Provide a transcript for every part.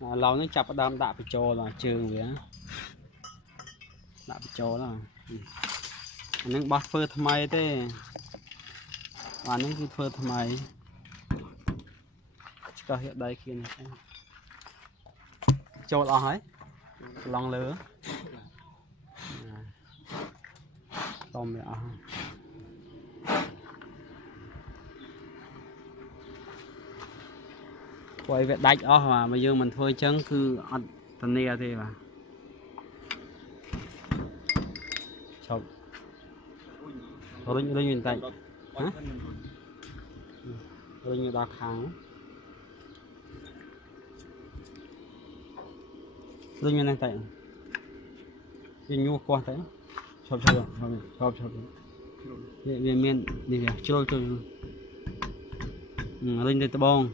lâu nó chập đam đạp bị trồ là trường vậy đạp bị trồ đó những bát phơi tham ai thế và những cái phơi tham ai có hiện đây kia này trồ lo hết lòng lửa tôm vậy quay về đạch đó mà bây giờ mình thôi chân cứ ăn tần nia thế mà chọc rồi nhìn tay rồi như đa kháng rồi như này tay nhìn nhu qua tay chọc về miền đi về trôi lên đây tập bông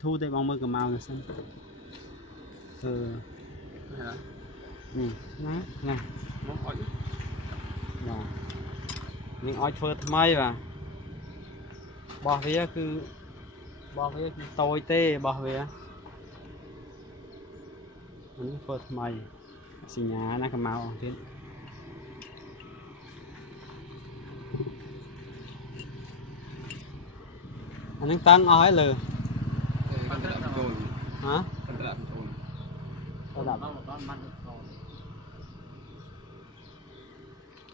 thu đây bóng mơ cầm màu rồi xem này mình oi phơi thay và bỏ về cứ tôi tê bỏ về mình phơi thay xì nhà nó cầm màu thế anh đang tăng ói lừa hả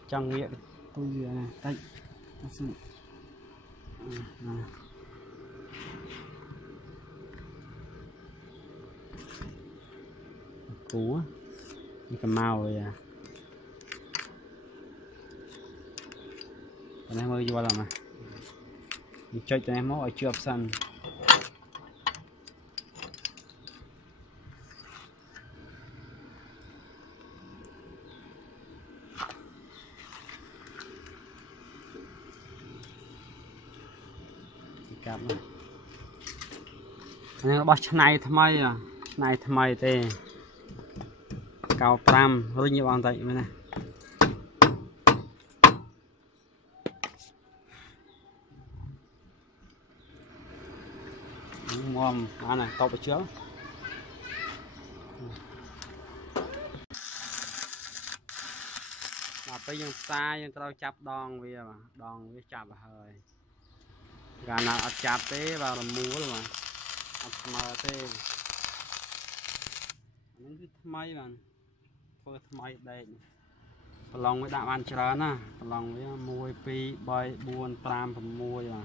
trong miệng tôi này tay cú cái cầm màu rồi anh em ơi vô làm mà chơi cho em ở chưa sân cặp nó bắt này tham ai thế cao pram rất nhiều bạn tay bên này ngon ăn này tao phải trước mà bây giờ xa nhưng tao chắp đòn với chắp hơi gà nào ăn chắp thế vào làm múa rồi mà ăn mờ thế những cái máy mà phơi máy đây lòng với đạm ăn chả nè lòng với môi pi bay buồn pram và môi mà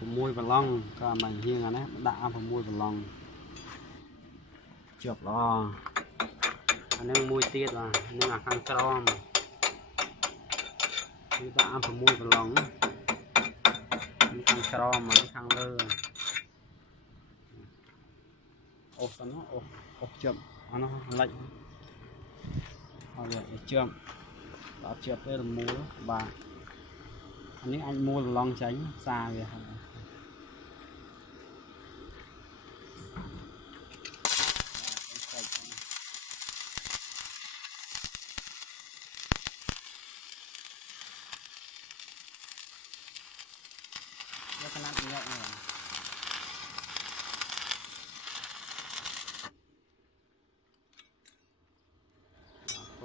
môi và lông cả mảnh hiên à đấy đạm và môi và lông chụp lo anh em môi tiết mà nên là khăn trom đạm và môi và lông khăn trom mà khăn lơ ốp nó ốp chậm nó lạnh rồi chậm đã chụp đây là múa và những anh mua là lon tránh xa về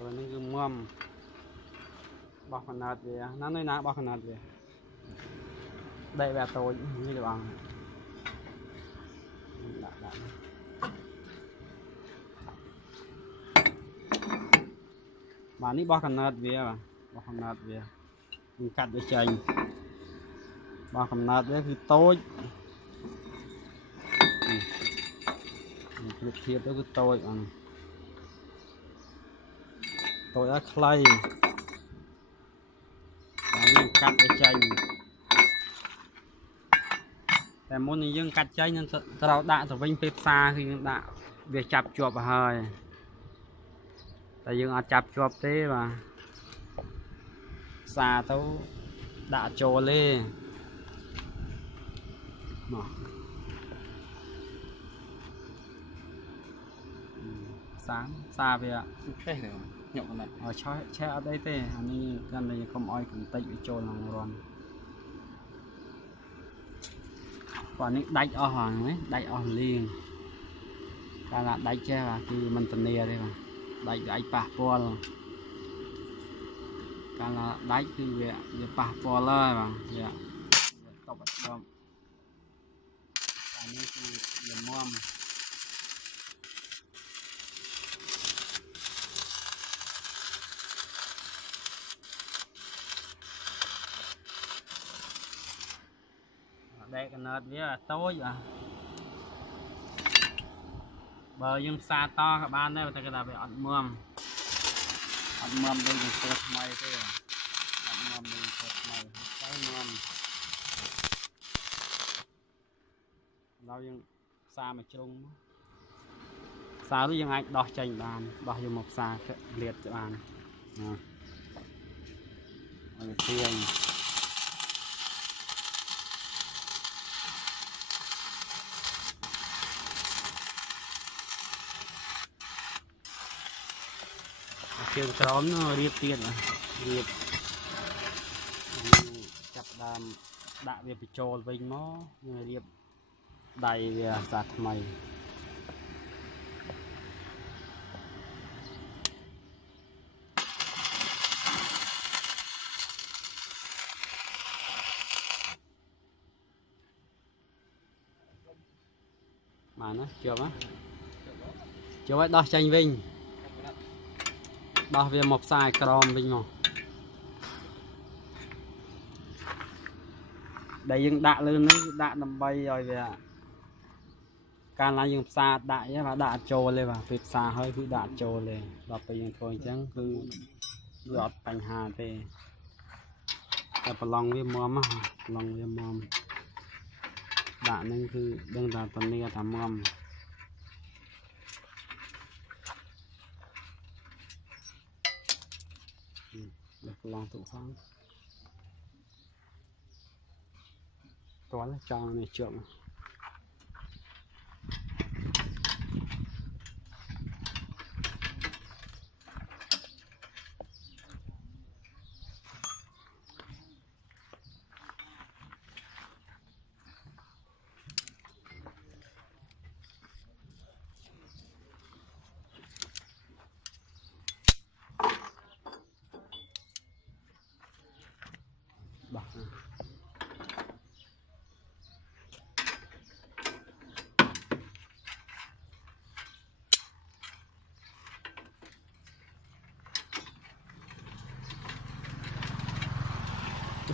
rồi nó cứ mâm bọc phần nát về nó nơi nào bọc phần nát về đây về tôi như được bằng mà ní bọc phần nát về mình cắt để chành bọc phần nát về thì tôi việc thiệt đó cứ tôi đã clay cắt để chanhแต่มนี้ยังกัดใจนั่นเราด่าตัววิ่งไปซาคือยังด่าเบียจับจวบเฮยแต่ยังอาจจับจวบเต้มาซาเต้าด่าโจเล่ sáng xa về ạ thế rồi nhậu con này ở che ở đây thế anh ấy gần đây không ai cũng tay bị trôi lòng rồi còn những đánh ở hoàng ấy đánh ở liền cái là đánh che là thì mình tình nia đây mà đánh đánh bạc po rồi cái là đánh thì về bạc po lên mà về tóc bạch đom cái này thì về mom đây cái nợt với là tối à bờ nhưng xa to các bạn đây người ta cái là về ẩn mưa đây thì sốt mây thế à ẩn mưa đây sốt mây cái mưa đâu nhưng xa mà chung xa lúc nhưng anh đo chành bàn đo dùng một xa liệt cho bàn tiền trường trốn nó riệp tiền riệp chặt đàm đã việc bị trôi vinh nó riệp đầy giặt mày mà nó chưa á chưa phải đo tranh vinh đo về một sai crom vinh mà đây những đạ lên đấy đạ nằm bay rồi về càng là dùng xa đại và đạ trôi lên và việc xa hơi cứ đạ trôi lên đọc bây thôi chẳng cứ giọt bánh hà thì tập lòng với mom lòng với mom đạ nên cứ đơn giản tuần này thảm mom được lòng tụ khoáng toán là cho này trượng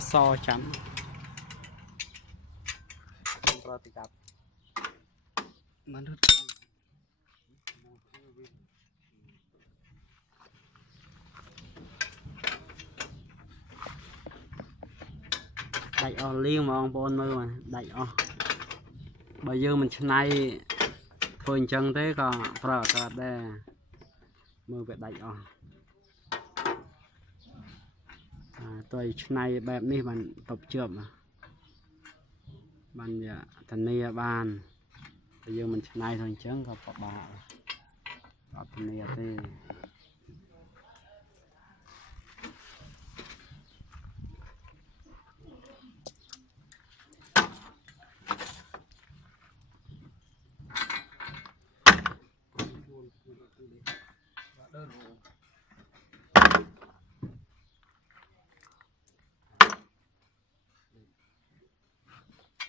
cái so chắn không có thì gặp mà nó đại ở liên mà ông bôn mơ mà đại ở bây giờ mình này phơi chân thế còn phở cả đây mơ về đại ở tôi này bẹp ní bạn tập trượm mà bạn thần nia ban bây giờ mình này thôi chấn có bà thần nia thì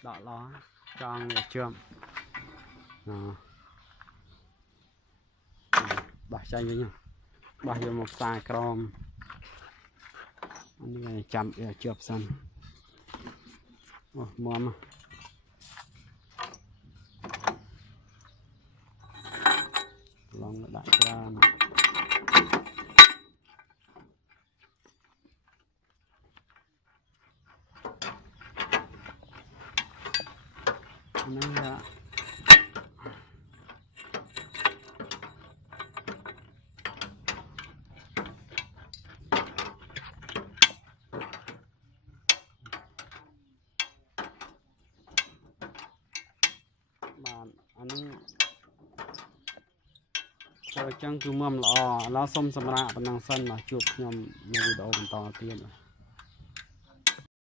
đỏ ló cho người trượm bỏ chanh với nhau bỏ vô một xài crom anh này chậm để chụp sân mua mà lòng đại ra nên là bạn anh Rồi chẳng cứ mầm lọ, nó xông xâm rạ bằng năng sân mà chụp nhầm videoបន្តtiên rồi.